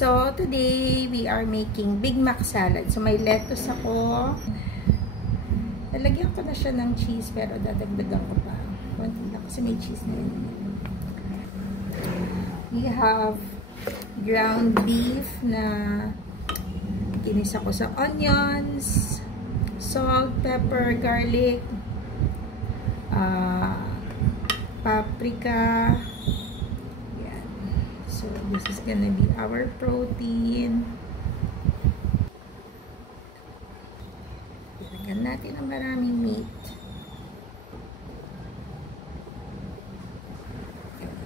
So, today, we are making Big Mac salad. So, may lettuce ako. Lalagyan ko na siya ng cheese, pero dadagdagan ko pa. Konti lang kasi may cheese na yun. We have ground beef na kinisa ko sa onions, salt, pepper, garlic, paprika. Yan. So, this is gonna be our protein. Ilagyan natin ang maraming meat.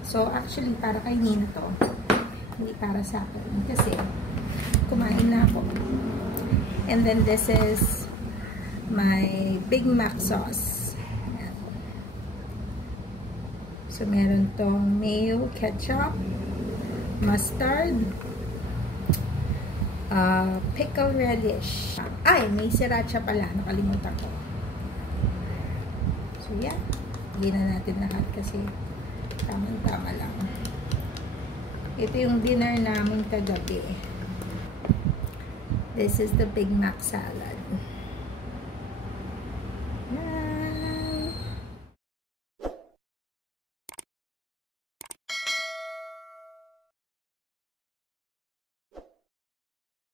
So, actually, para kay Nina to. Hindi para sa akin. Kasi, kumain na ako. And then, this is my Big Mac sauce. So, meron tong mayo, ketchup, mustard, pickle radish. Ay, may sriracha pala. Nakalimutan ko. So, yeah. Hindi na natin lahat kasi tamang-tama lang. Ito yung dinner namin kagabi. This is the Big Mac salad.